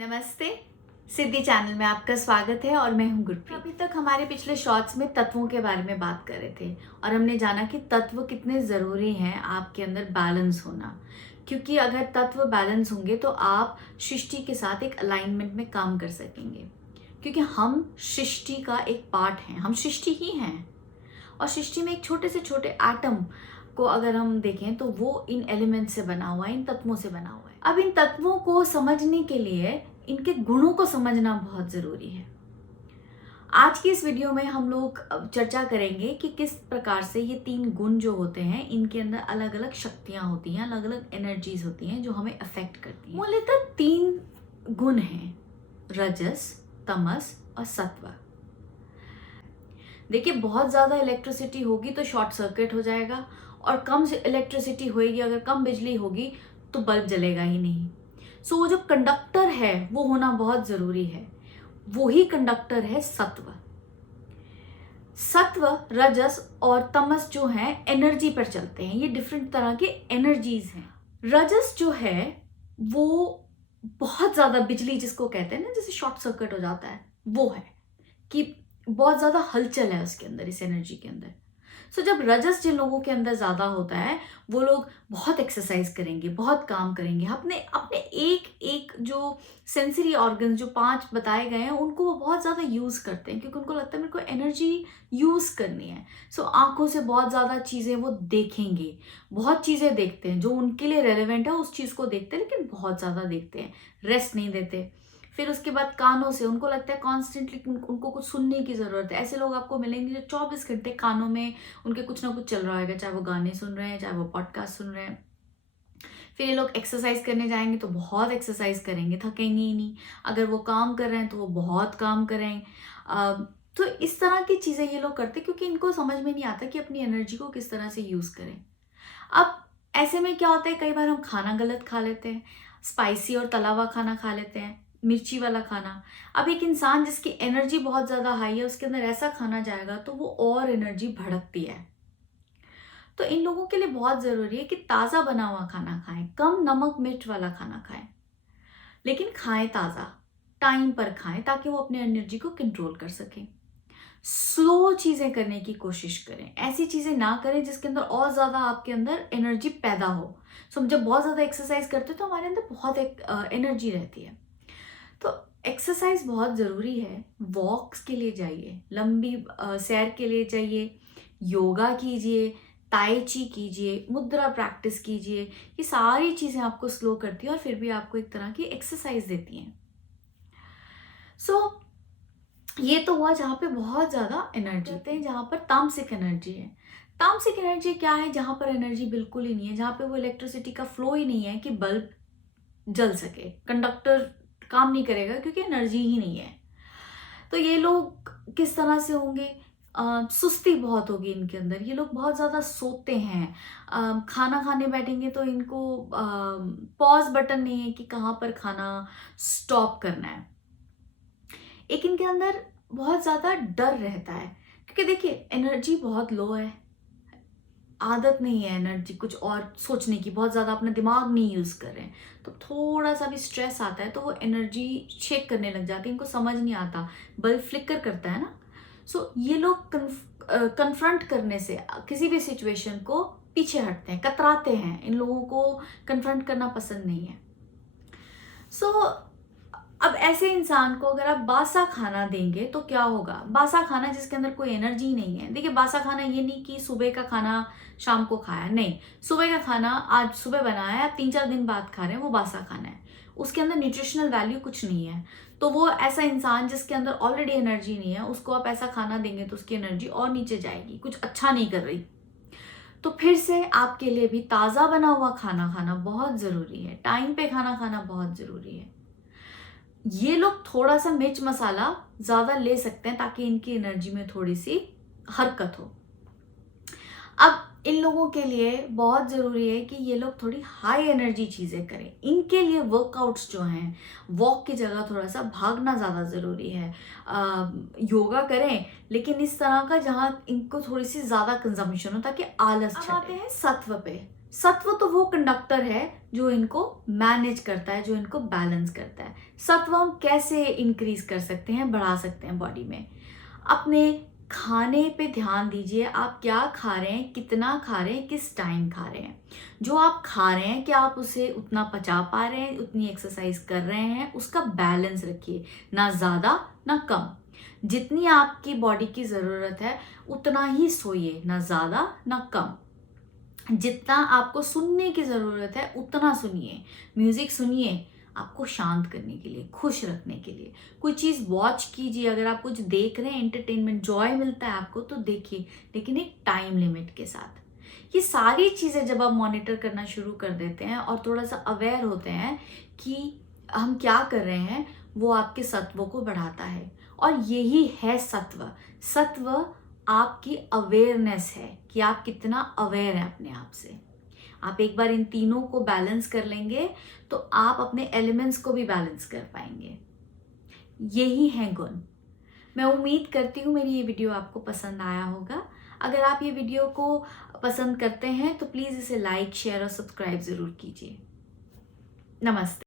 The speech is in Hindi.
नमस्ते। सिद्धि चैनल में आपका स्वागत है और मैं हूं गुरप्रीत। अभी तक हमारे पिछले शॉर्ट्स में तत्वों के बारे में बात कर रहे थे और हमने जाना कि तत्व कितने ज़रूरी हैं आपके अंदर बैलेंस होना, क्योंकि अगर तत्व बैलेंस होंगे तो आप सृष्टि के साथ एक अलाइनमेंट में काम कर सकेंगे, क्योंकि हम सृष्टि का एक पार्ट हैं, हम सृष्टि ही हैं। और सृष्टि में एक छोटे से छोटे एटम को अगर हम देखें तो वो इन एलिमेंट से बना हुआ है, इन तत्वों से बना हुआ है। अब इन तत्वों को समझने के लिए इनके गुणों को समझना बहुत ज़रूरी है। आज की इस वीडियो में हम लोग चर्चा करेंगे कि किस प्रकार से ये 3 गुण जो होते हैं, इनके अंदर अलग अलग शक्तियाँ होती हैं, अलग अलग एनर्जीज होती हैं जो हमें अफेक्ट करती हैं। मूलतः 3 गुण हैं, रजस, तमस और सत्व। देखिए, बहुत ज़्यादा इलेक्ट्रिसिटी होगी तो शॉर्ट सर्किट हो जाएगा, और कम इलेक्ट्रिसिटी होगी, अगर कम बिजली होगी तो बल्ब जलेगा ही नहीं। सो वो जो कंडक्टर है वो होना बहुत ज़रूरी है, वो ही कंडक्टर है सत्व। सत्व, रजस और तमस जो है एनर्जी पर चलते हैं, ये डिफरेंट तरह के एनर्जीज हैं। रजस जो है वो बहुत ज़्यादा बिजली जिसको कहते हैं ना, जैसे शॉर्ट सर्किट हो जाता है, वो है कि बहुत ज़्यादा हलचल है उसके अंदर, इस एनर्जी के अंदर। सो जब रजस जिन लोगों के अंदर ज़्यादा होता है वो लोग बहुत एक्सरसाइज करेंगे, बहुत काम करेंगे, अपने अपने एक एक जो सेंसरी ऑर्गन जो 5 बताए गए हैं उनको वो बहुत ज़्यादा यूज़ करते हैं, क्योंकि उनको लगता है मेरे को एनर्जी यूज़ करनी है। सो आँखों से बहुत ज़्यादा चीज़ें वो देखेंगे, बहुत चीज़ें देखते हैं जो उनके लिए रेलेवेंट है, उस चीज़ को देखते हैं, लेकिन बहुत ज़्यादा देखते हैं, रेस्ट नहीं देते। फिर उसके बाद कानों से उनको लगता है कॉन्स्टेंटली उनको कुछ सुनने की ज़रूरत है। ऐसे लोग आपको मिलेंगे जो 24 घंटे कानों में उनके कुछ ना कुछ चल रहा होगा, चाहे वो गाने सुन रहे हैं, चाहे वो पॉडकास्ट सुन रहे हैं। फिर ये लोग एक्सरसाइज करने जाएंगे तो बहुत एक्सरसाइज करेंगे, थकेंगे ही नहीं। अगर वो काम कर रहे हैं तो वो बहुत काम करें। तो इस तरह की चीज़ें ये लोग करते हैं, क्योंकि इनको समझ में नहीं आता कि अपनी एनर्जी को किस तरह से यूज़ करें। अब ऐसे में क्या होता है, कई बार हम खाना गलत खा लेते हैं, स्पाइसी और तला हुआ खाना खा लेते हैं, मिर्ची वाला खाना। अब एक इंसान जिसकी एनर्जी बहुत ज़्यादा हाई है, उसके अंदर ऐसा खाना जाएगा तो वो और एनर्जी भड़कती है। तो इन लोगों के लिए बहुत ज़रूरी है कि ताज़ा बना हुआ खाना खाएं, कम नमक मिर्च वाला खाना खाएं, लेकिन खाएं ताज़ा, टाइम पर खाएं, ताकि वो अपने एनर्जी को कंट्रोल कर सकें। स्लो चीज़ें करने की कोशिश करें, ऐसी चीज़ें ना करें जिसके अंदर और ज़्यादा आपके अंदर एनर्जी पैदा हो। सो हम जब बहुत ज़्यादा एक्सरसाइज करते हैं तो हमारे अंदर बहुत एक एनर्जी रहती है। तो एक्सरसाइज बहुत ज़रूरी है। वॉक्स के लिए जाइए, लंबी सैर के लिए जाइए, योगा कीजिए, ताई ची कीजिए, मुद्रा प्रैक्टिस कीजिए। ये सारी चीज़ें आपको स्लो करती हैं और फिर भी आपको एक तरह की एक्सरसाइज देती हैं। सो ये तो हुआ जहाँ पे बहुत ज़्यादा एनर्जी होते हैं, जहाँ पर तामसिक एनर्जी है। तामसिक एनर्जी क्या है? जहाँ पर एनर्जी बिल्कुल ही नहीं है, जहाँ पे वो इलेक्ट्रिसिटी का फ्लो ही नहीं है कि बल्ब जल सके, कंडक्टर काम नहीं करेगा क्योंकि एनर्जी ही नहीं है। तो ये लोग किस तरह से होंगे? सुस्ती बहुत होगी इनके अंदर, ये लोग बहुत ज़्यादा सोते हैं। खाना खाने बैठेंगे तो इनको पॉज बटन नहीं है कि कहाँ पर खाना स्टॉप करना है। एक इनके अंदर बहुत ज़्यादा डर रहता है, क्योंकि देखिए एनर्जी बहुत लो है, आदत नहीं है एनर्जी कुछ और सोचने की, बहुत ज़्यादा अपना दिमाग नहीं यूज़ कर रहे हैं, तो थोड़ा सा भी स्ट्रेस आता है तो वो एनर्जी शेक करने लग जाती है, इनको समझ नहीं आता, बल्ब फ्लिकर करता है ना। सो ये लोग कन्फ्रंट करने से, किसी भी सिचुएशन को पीछे हटते हैं, कतराते हैं, इन लोगों को कन्फ्रंट करना पसंद नहीं है। सो अब ऐसे इंसान को अगर आप बासा खाना देंगे तो क्या होगा? बासा खाना जिसके अंदर कोई एनर्जी नहीं है। देखिए, बासा खाना ये नहीं कि सुबह का खाना शाम को खाया, नहीं, सुबह का खाना आज सुबह बनाया, आप 3-4 दिन बाद खा रहे हैं, वो बासा खाना है, उसके अंदर न्यूट्रिशनल वैल्यू कुछ नहीं है। तो वो ऐसा इंसान जिसके अंदर ऑलरेडी एनर्जी नहीं है, उसको आप ऐसा खाना देंगे तो उसकी एनर्जी और नीचे जाएगी, कुछ अच्छा नहीं कर रही। तो फिर से आपके लिए भी ताज़ा बना हुआ खाना खाना बहुत ज़रूरी है, टाइम पे खाना खाना बहुत ज़रूरी है। ये लोग थोड़ा सा मिर्च मसाला ज़्यादा ले सकते हैं ताकि इनकी एनर्जी में थोड़ी सी हरकत हो। अब इन लोगों के लिए बहुत ज़रूरी है कि ये लोग थोड़ी हाई एनर्जी चीज़ें करें। इनके लिए वर्कआउट्स जो हैं, वॉक की जगह थोड़ा सा भागना ज़्यादा ज़रूरी है। योगा करें, लेकिन इस तरह का जहाँ इनको थोड़ी सी ज़्यादा कंजम्पशन हो ताकि आलस छटे। अब आते हैं सत्व पे। सत्व तो वो कंडक्टर है जो इनको मैनेज करता है, जो इनको बैलेंस करता है। सत्व हम कैसे इंक्रीज कर सकते हैं, बढ़ा सकते हैं बॉडी में? अपने खाने पे ध्यान दीजिए, आप क्या खा रहे हैं, कितना खा रहे हैं, किस टाइम खा रहे हैं। जो आप खा रहे हैं क्या आप उसे उतना पचा पा रहे हैं, उतनी एक्सरसाइज कर रहे हैं, उसका बैलेंस रखिए, ना ज़्यादा ना कम। जितनी आपकी बॉडी की ज़रूरत है उतना ही सोइए, ना ज़्यादा ना कम। जितना आपको सुनने की ज़रूरत है उतना सुनिए। म्यूज़िक सुनिए आपको शांत करने के लिए, खुश रखने के लिए। कोई चीज़ वॉच कीजिए, अगर आप कुछ देख रहे हैं, एंटरटेनमेंट जॉय मिलता है आपको तो देखिए, लेकिन एक टाइम लिमिट के साथ। ये सारी चीज़ें जब आप मॉनिटर करना शुरू कर देते हैं और थोड़ा सा अवेयर होते हैं कि हम क्या कर रहे हैं, वो आपके सत्व को बढ़ाता है। और यही है सत्व। सत्व आपकी अवेयरनेस है कि आप कितना अवेयर हैं अपने आप से। आप एक बार इन तीनों को बैलेंस कर लेंगे तो आप अपने एलिमेंट्स को भी बैलेंस कर पाएंगे। यही है गुण। मैं उम्मीद करती हूँ मेरी ये वीडियो आपको पसंद आया होगा। अगर आप ये वीडियो को पसंद करते हैं तो प्लीज़ इसे लाइक, शेयर और सब्सक्राइब ज़रूर कीजिए। नमस्ते।